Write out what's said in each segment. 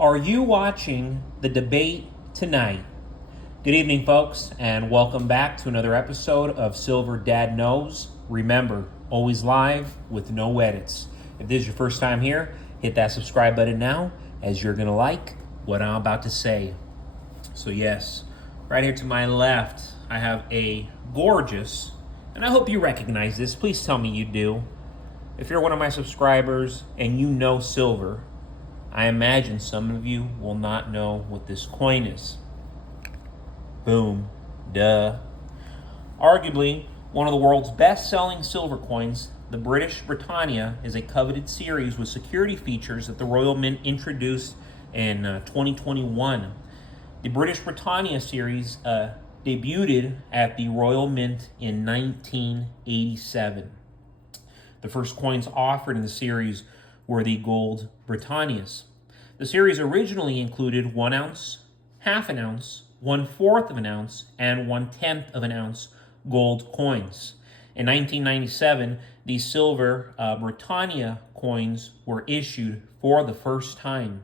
Are you watching the debate tonight? Good evening, folks, and welcome back to another episode of Silver Dad Knows. Remember, always live with no edits. If this is your first time here, hit that subscribe button now, as you're going to like what I'm about to say. So yes, right here to my left, I have a gorgeous, and I hope you recognize this. Please tell me you do. If you're one of my subscribers and you know silver, I imagine some of you will not know what this coin is. Boom. Duh. Arguably, one of the world's best-selling silver coins, the British Britannia, is a coveted series with security features that the Royal Mint introduced in 2021. The British Britannia series debuted at the Royal Mint in 1987. The first coins offered in the series were the gold Britannias. The series originally included 1 ounce, half an ounce, 1/4 of an ounce, and 1/10 of an ounce gold coins. In 1997, these silver Britannia coins were issued for the first time.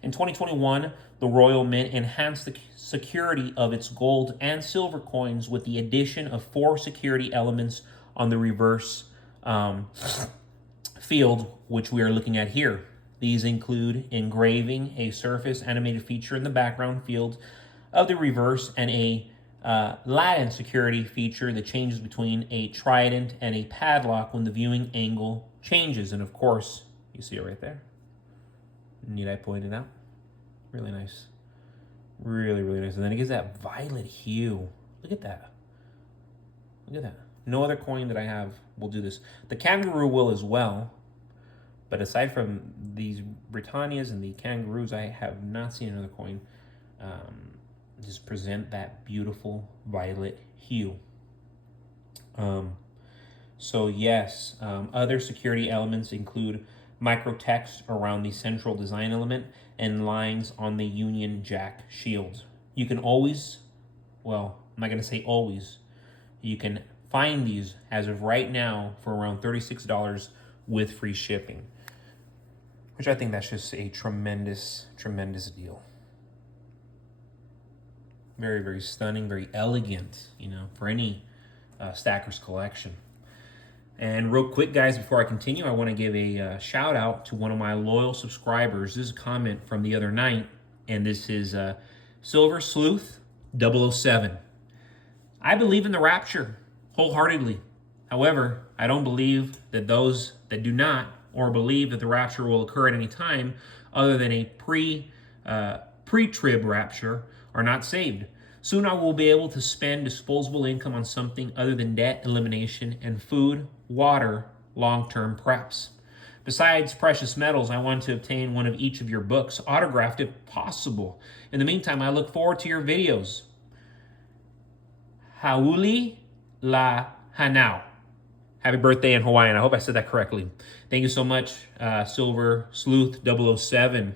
In 2021, the Royal Mint enhanced the security of its gold and silver coins with the addition of 4 security elements on the reverse field, which we are looking at here. These include engraving, a surface animated feature in the background field of the reverse, and a Latin security feature that changes between a trident and a padlock when the viewing angle changes. And of course, you see it right there. Need I point it out? Really nice. Really, really nice. And then it gives that violet hue. Look at that. Look at that. No other coin that I have will do this. The kangaroo will as well. But aside from these Britannias and the kangaroos, I have not seen another coin just present that beautiful violet hue. So yes, other security elements include microtext around the central design element and lines on the Union Jack shield. You can always, well, I'm not going to say always, you can find these as of right now for around $36 with free shipping, which I think that's just a tremendous, tremendous deal. Very, very stunning, very elegant, for any stacker's collection. And real quick, guys, before I continue, I want to give a shout out to one of my loyal subscribers. This is a comment from the other night, and this is Silver Sleuth 007. I believe in the rapture wholeheartedly. However, I don't believe that those that do not or believe that the rapture will occur at any time other than a pre-trib rapture are not saved. Soon I will be able to spend disposable income on something other than debt elimination and food, water, long-term preps. Besides precious metals, I want to obtain one of each of your books, autographed if possible. In the meantime, I look forward to your videos. Hauli la Hanau. Happy birthday in Hawaiian. I hope I said that correctly. Thank you so much, Silver Sleuth 007.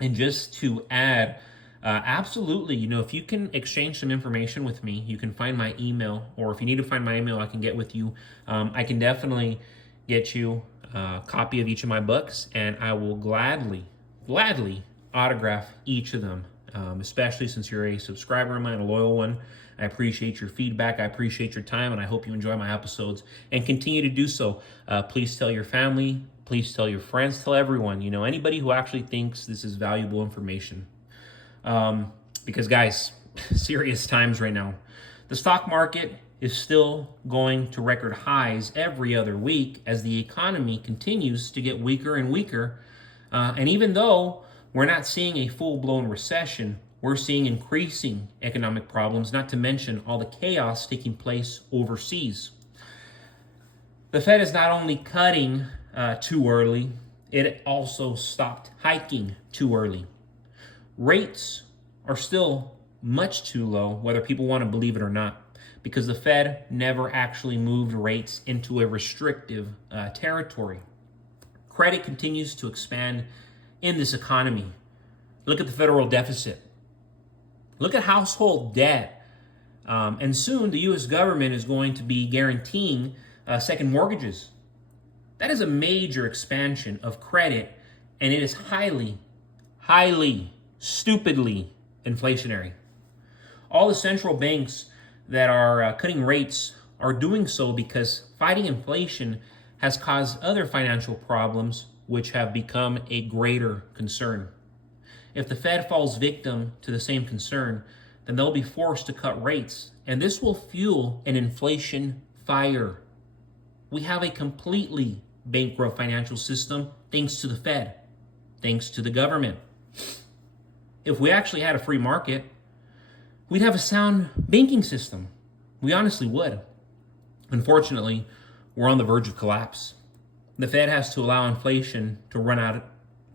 And just to add, absolutely, if you can exchange some information with me, you can find my email, or if you need to find my email, I can get with you. I can definitely get you a copy of each of my books, and I will gladly autograph each of them, especially since you're a subscriber of mine, a loyal one. I appreciate your feedback. I appreciate your time, and I hope you enjoy my episodes and continue to do so. Please tell your family. Please tell your friends. Tell everyone, anybody who actually thinks this is valuable information. Because, guys, serious times right now. The stock market is still going to record highs every other week as the economy continues to get weaker and weaker. And even though we're not seeing a full-blown recession, we're seeing increasing economic problems, not to mention all the chaos taking place overseas. The Fed is not only cutting too early, it also stopped hiking too early. Rates are still much too low, whether people want to believe it or not, because the Fed never actually moved rates into a restrictive territory. Credit continues to expand in this economy. Look at the federal deficit. Look at household debt. And soon the U.S. government is going to be guaranteeing second mortgages. That is a major expansion of credit, and it is highly highly, stupidly inflationary. All the central banks that are cutting rates are doing so because fighting inflation has caused other financial problems which have become a greater concern. If the Fed falls victim to the same concern, then they'll be forced to cut rates, and this will fuel an inflation fire. We have a completely bankrupt financial system thanks to the Fed, thanks to the government. If we actually had a free market, we'd have a sound banking system. We honestly would. Unfortunately, we're on the verge of collapse. The Fed has to allow inflation to run out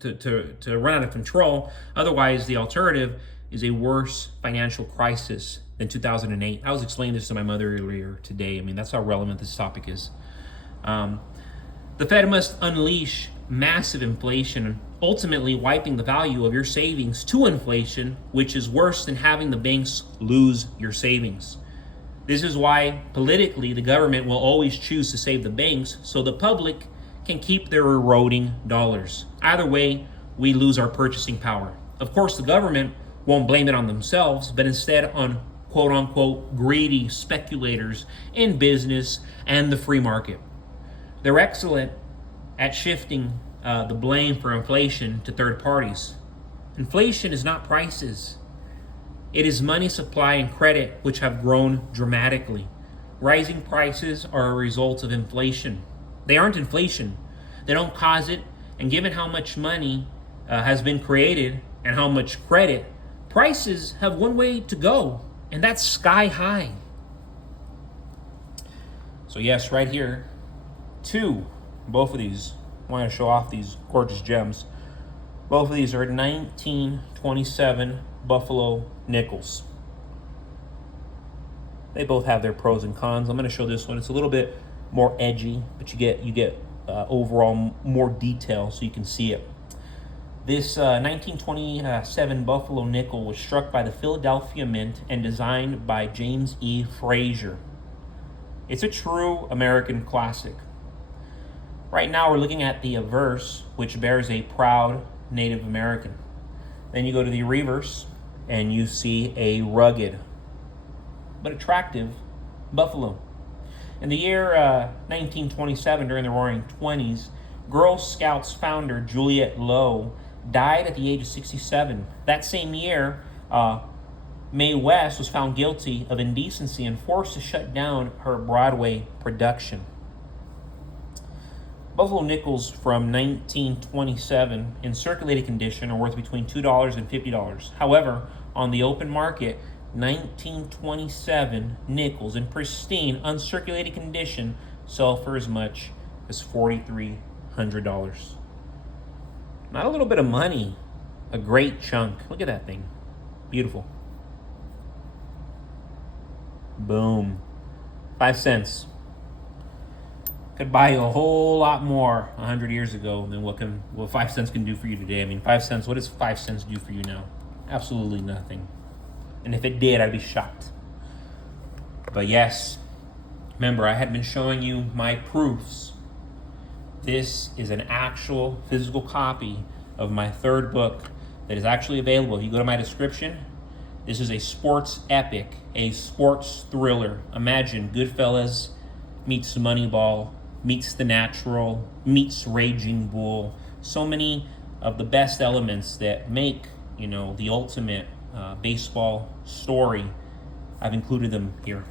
of control. Otherwise, the alternative is a worse financial crisis than 2008. I was explaining this to my mother earlier today. I mean, that's how relevant this topic is. The Fed must unleash massive inflation, ultimately wiping the value of your savings to inflation, which is worse than having the banks lose your savings. This is why politically the government will always choose to save the banks so the public can keep their eroding dollars. Either way, we lose our purchasing power. Of course, the government won't blame it on themselves, but instead on quote unquote greedy speculators in business and the free market. They're excellent at shifting the blame for inflation to third parties. Inflation is not prices. It is money supply and credit which have grown dramatically. Rising prices are a result of inflation. They aren't inflation. They don't cause it. And given how much money has been created and how much credit, prices have one way to go, and that's sky high. So yes, right here, both of these, I want to show off these gorgeous gems. Both of these are 1927 Buffalo nickels. They both have their pros and cons. I'm going to show this one. It's a little bit more edgy, but you get overall more detail so you can see it. This 1927 Buffalo nickel was struck by the Philadelphia Mint and designed by James E. Frazier. It's a true American classic. Right now we're looking at the verse, which bears a proud Native American. Then you go to the reverse and you see a rugged but attractive buffalo. In the year 1927, during the Roaring Twenties, Girl Scouts founder Juliette Lowe died at the age of 67. That same year, Mae West was found guilty of indecency and forced to shut down her Broadway production. Buffalo nickels from 1927 in circulated condition are worth between $2 and $50. However, on the open market, 1927 nickels in pristine, uncirculated condition sell for as much as $4,300. Not a little bit of money, a great chunk. Look at that thing. Beautiful. Boom. 5 cents. Could buy you a whole lot more 100 years ago than what 5 cents can do for you today. I mean, 5 cents, what does 5 cents do for you now? Absolutely nothing. And if it did, I'd be shocked. But yes, remember, I had been showing you my proofs. This is an actual physical copy of my third book that is actually available. If you go to my description, this is a sports epic, a sports thriller. Imagine Goodfellas meets Moneyball, meets The Natural, meets Raging Bull. So many of the best elements that make, the ultimate baseball story. I've included them here.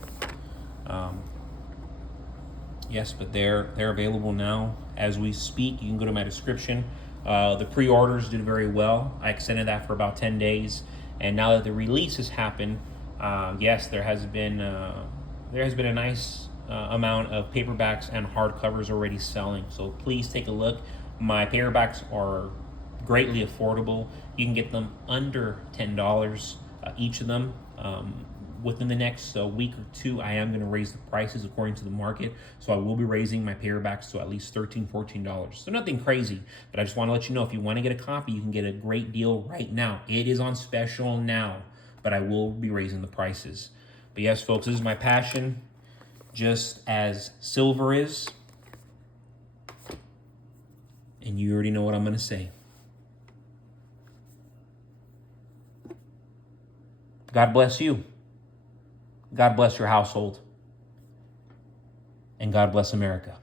Yes, but they're available now as we speak. You can go to my description. The pre-orders did very well. I extended that for about 10 days, and now that the release has happened, yes, there has been a nice amount of paperbacks and hardcovers already selling. So please take a look. My paperbacks are greatly affordable. You can get them under $10 each of them. Within the next week or two, I am going to raise the prices according to the market. So I will be raising my paperbacks to at least $13, $14. So nothing crazy, but I just want to let you know, if you want to get a copy, you can get a great deal right now. It is on special now, but I will be raising the prices. But yes, folks, this is my passion, just as silver is. And you already know what I'm going to say. God bless you. God bless your household. And God bless America.